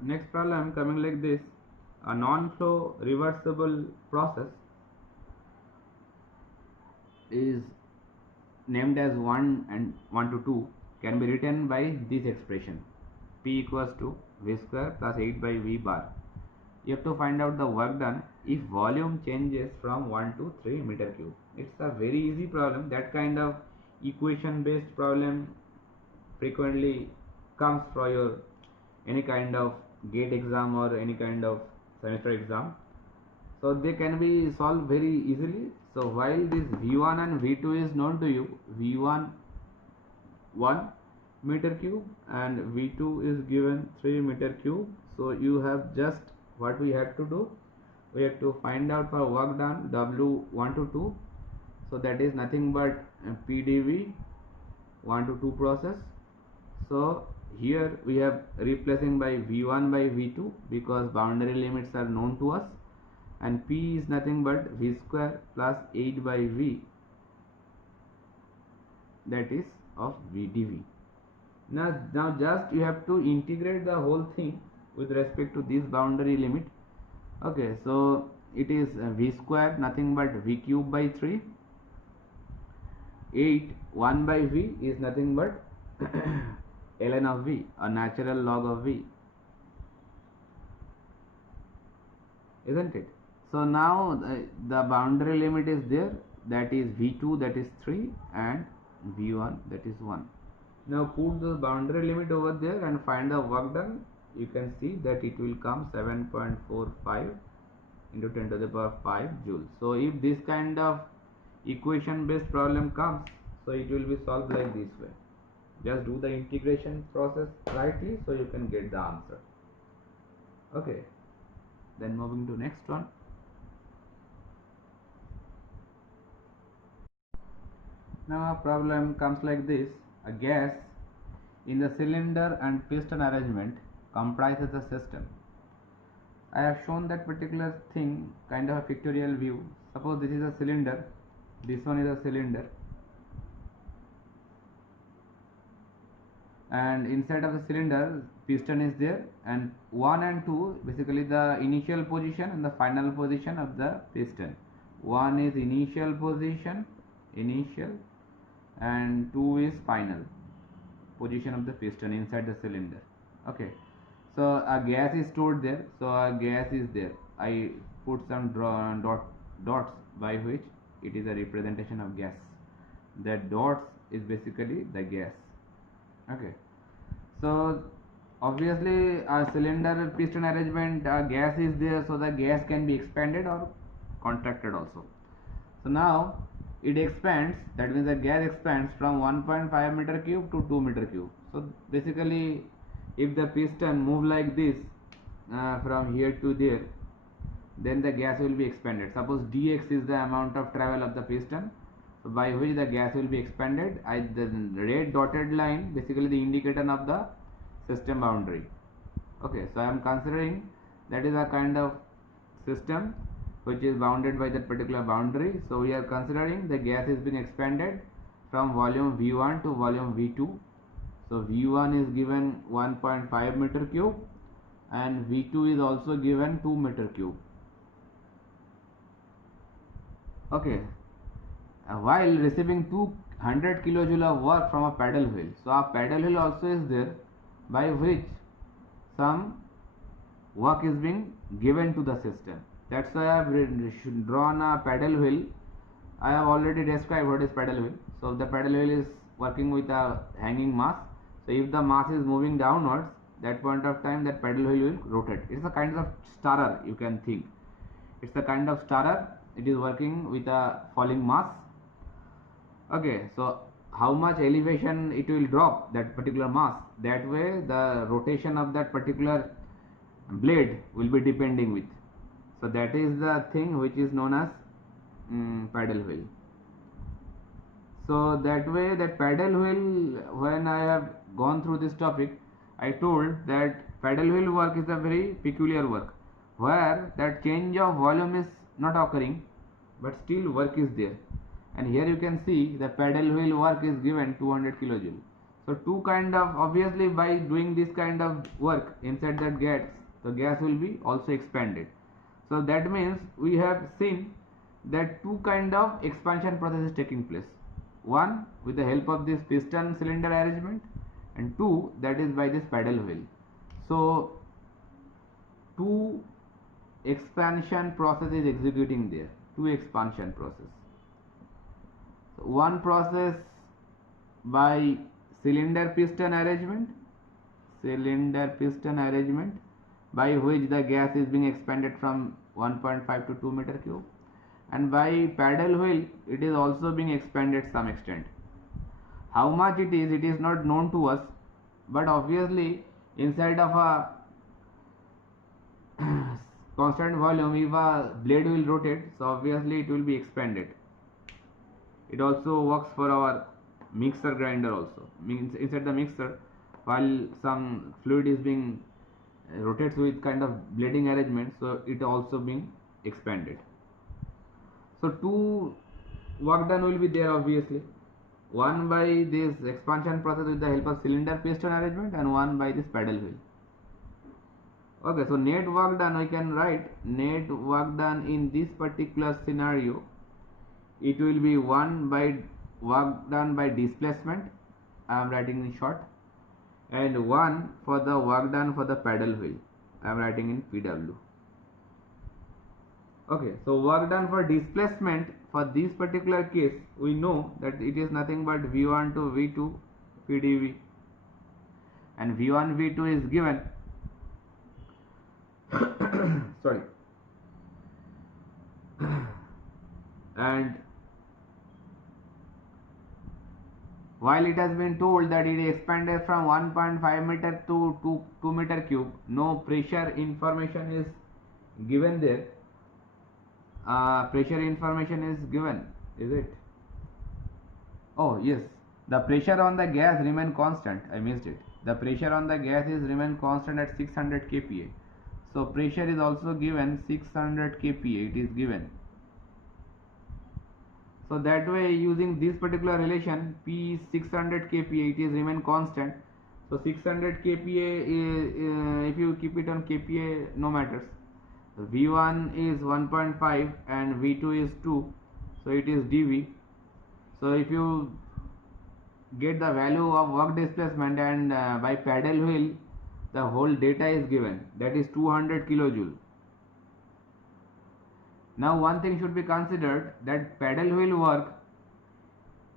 Next problem coming like this: a non-flow reversible process is named as 1 and 1 to 2 can be written by this expression: P equals to V square plus 8 by V bar. You have to find out the work done if volume changes from 1 to 3 meter cube. It's a very easy problem. That kind of equation based problem frequently comes for your any kind of gate exam or any kind of semester exam, so they can be solved very easily. So while this v1 and v2 is known to you, v1 1 meter cube and v2 is given 3 meter cube, so you have just what we have to do, we have to find out for work done w1 to 2, so that is nothing but pdv 1 to 2 process. So here we have replacing by v1 by v2 because boundary limits are known to us, and p is nothing but v square plus 8 by v, that is of v dv. Now just you have to integrate the whole thing with respect to this boundary limit. Okay, so it is v square nothing but v cube by 3, 8 1 by v is nothing but ln of v, a natural log of v, isn't it? So now the boundary limit is there, that is v2 that is 3 and v1 that is 1. Now put the boundary limit over there and find the work done. You can see that it will come 7.45 into 10 to the power 5 joules. So if this kind of equation based problem comes, so it will be solved like this way. Just do the integration process rightly, so you can get the answer. Okay, then moving to next one. Now a problem comes like this: a gas in the cylinder and piston arrangement comprises the system. I have shown that particular thing kind of a pictorial view. Suppose this is a cylinder, this one is a cylinder, and inside of the cylinder piston is there, and 1 and 2 basically the initial position and the final position of the piston. 1 is initial position, and 2 is final position of the piston inside the cylinder. Okay, so a gas is stored there, so a gas is there. I put some dots by which it is a representation of gas. That dots is basically the gas. Okay, so obviously a cylinder piston arrangement, gas is there, so the gas can be expanded or contracted also. So now it expands, that means the gas expands from 1.5 meter cube to 2 meter cube. So basically if the piston move like this from here to there, then the gas will be expanded. Suppose dx is the amount of travel of the piston by which the gas will be expanded. The red dotted line basically the indicator of the system boundary. Okay, so I am considering that is a kind of system which is bounded by that particular boundary. So we are considering the gas is being expanded from volume v1 to volume v2. So v1 is given 1.5 meter cube and v2 is also given 2 meter cube. Okay, while receiving 200 kilojoule of work from a paddle wheel. So a paddle wheel also is there by which some work is being given to the system. That's why I have drawn a paddle wheel. I have already described what is paddle wheel. So the paddle wheel is working with a hanging mass. So if the mass is moving downwards, that point of time that paddle wheel will rotate. It's a kind of starter, you can think. It's a kind of starter. It is working with a falling mass. Okay, so how much elevation it will drop that particular mass, that way the rotation of that particular blade will be depending with. So that is the thing which is known as paddle wheel. So that way that paddle wheel, when I have gone through this topic, I told that paddle wheel work is a very peculiar work where that change of volume is not occurring but still work is there. And here you can see the paddle wheel work is given 200 kilojoule. So two kind of, obviously by doing this kind of work inside that gas, the gas will be also expanded. So that means we have seen that two kind of expansion process is taking place. One with the help of this piston cylinder arrangement, and two that is by this paddle wheel. So two expansion process is executing there, two expansion process. So one process by cylinder piston arrangement by which the gas is being expanded from 1.5 to 2 meter cube, and by paddle wheel it is also being expanded some extent. How much it is not known to us, but obviously inside of a constant volume, if a blade will rotate, so obviously it will be expanded. It also works for our mixer grinder also. Means inside the mixer, while some fluid is being rotates with kind of blading arrangement, so it also being expanded. So two work done will be there obviously. One by this expansion process with the help of cylinder piston arrangement, and one by this paddle wheel. Okay, so net work done, we can write net work done in this particular scenario. It will be 1 by work done by displacement, I am writing in short, and 1 for the work done for the paddle wheel, I am writing in PW. Okay, so work done for displacement for this particular case, we know that it is nothing but V1 to V2 PdV, and V1 V2 is given sorry, and while it has been told that it expanded from 1.5 meter to 2 meter cube, no pressure information is given there. Pressure information is given, is it? Oh yes, the pressure on the gas remain constant. I missed it. The pressure on the gas is remain constant at 600 kPa. So pressure is also given 600 kPa. It is given. So that way, using this particular relation, P is 600 kPa, it is remain constant. So 600 kPa is, if you keep it on kPa, no matters. V1 is 1.5 and V2 is 2, so it is dV. So if you get the value of work displacement, and by paddle wheel the whole data is given, that is 200 kilojoule. Now one thing should be considered, that paddle wheel work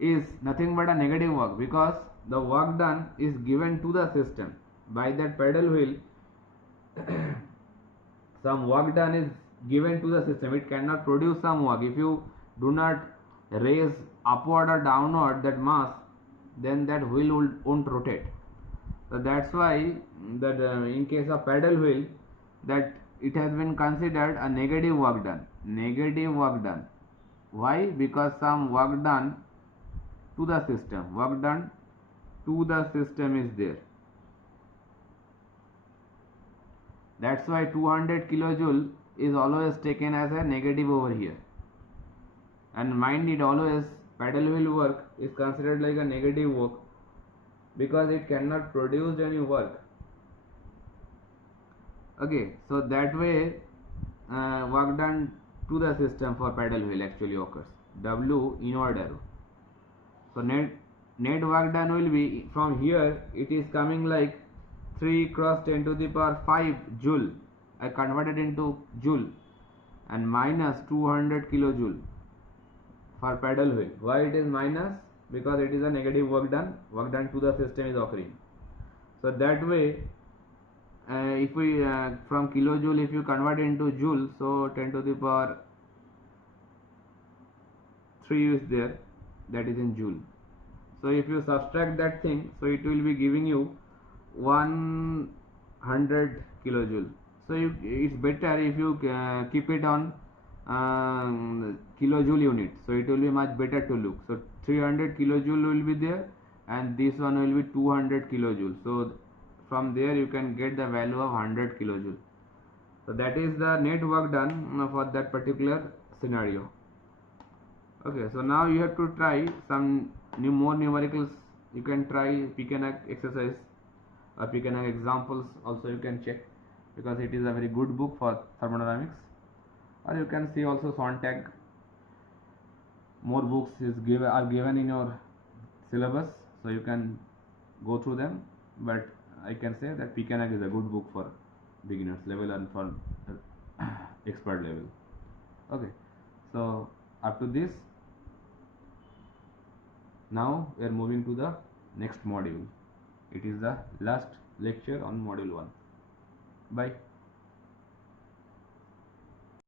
is nothing but a negative work, because the work done is given to the system by that paddle wheel. Some work done is given to the system, it cannot produce some work. If you do not raise upward or downward that mass, then that wheel won't rotate. So that's why that in case of paddle wheel, that it has been considered a negative work done. Negative work done. Why? Because some work done to the system. Work done to the system is there. That's why 200 kilojoule is always taken as a negative over here. And mind it, always paddle wheel work is considered like a negative work, because it cannot produce any work. Okay, so that way work done to the system for paddle wheel actually occurs. W inward arrow. So net work done will be, from here it is coming like 3 cross 10 to the power 5 joule. I converted into joule, and minus 200 kilojoule for paddle wheel. Why it is minus? Because it is a negative work done. Work done to the system is occurring. So that way, if we from kilojoule, if you convert into joule, so 10 to the power 3 is there, that is in joule. So if you subtract that thing, so it will be giving you 100 kilojoule. So it's better if you keep it on kilojoule unit, so it will be much better to look. So 300 kilojoule will be there, and this one will be 200 kilojoule. So from there you can get the value of 100 kilojoule. So that is the net work done for that particular scenario. Okay, so now you have to try some more numericals you can try Pekenak exercise or Pekenak examples also, you can check, because it is a very good book for thermodynamics. Or you can see also Sontag. More books are given in your syllabus, so you can go through them, but I can say that Pekenak is a good book for beginners level and for expert level. Okay, so up to this, now we are moving to the next module. It is the last lecture on module 1. Bye.